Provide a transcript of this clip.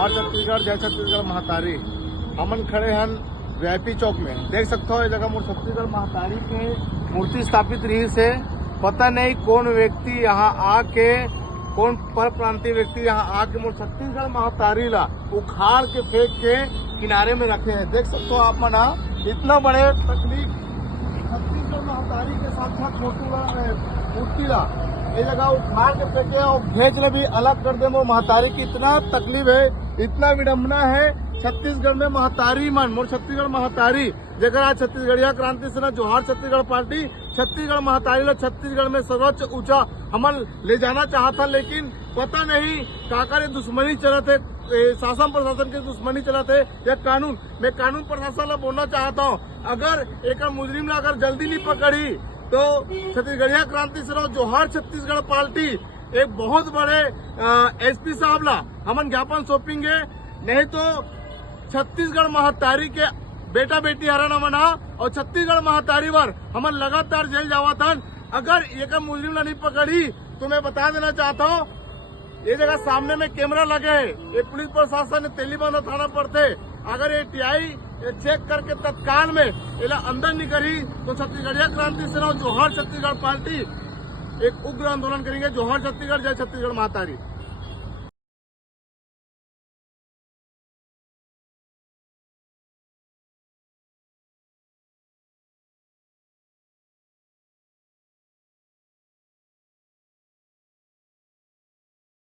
जोहार छत्तीसगढ़, जय छत्तीसगढ़ महतारी। हमन खड़े हन वीआईपी चौक में, देख सकते हो ये जगह मोर छत्तीसगढ़ महतारी के मूर्ति स्थापित रही से। पता नहीं कौन व्यक्ति यहाँ आके, कौन पर प्रांतीय व्यक्ति यहाँ आके मोर छत्तीसगढ़ महतारी ला उखाड़ के फेंक के किनारे में रखे हैं। देख सकते हो आप मना, इतना बड़े तकलीफ छत्तीसगढ़ महतारी के साक्षात मूर्ति ला ये जगह उखाड़ के फेंके और भेज ले भी अलग कर दे। मोर महतारी की इतना तकलीफ है, इतना विडम्बना है छत्तीसगढ़ में। महतारी मन मोर छत्तीसगढ़ महतारी जगह आज छत्तीसगढ़िया क्रांति सेना जोहार छत्तीसगढ़ पार्टी छत्तीसगढ़ महतारी ला छत्तीसगढ़ में सर्वोच्च ऊंचा हमन ले जाना चाहता, लेकिन पता नहीं काकर दुश्मनी चलत है, शासन प्रशासन के दुश्मनी चलत है या कानून। मैं कानून प्रशासन ला बोलना चाहता हूँ, अगर एक मुजरिम ला अगर जल्दी नहीं पकड़ी तो छत्तीसगढ़िया क्रांति सेना जोहार छत्तीसगढ़ पार्टी एक बहुत बड़े एसपी साहब ला हमन ज्ञापन सौंपेंगे। नहीं तो छत्तीसगढ़ महतारी के बेटा बेटी हरण मना और छत्तीसगढ़ महतारी वर हमन लगातार जेल जावत हन। अगर एक मुजरिम ला नहीं पकड़ी तो मैं बता देना चाहता हूँ, ये जगह सामने में कैमरा लगे है, ये पुलिस प्रशासन तेलीबान थाना पड़ते। अगर ये टीआई चेक करके तत्काल में इला अंदर नहीं करी तो छत्तीसगढ़िया क्रांति सेना जोहार छत्तीसगढ़ पार्टी एक उग्र आंदोलन करेंगे। जोहार छत्तीसगढ़, जय छत्तीसगढ़ महतारी।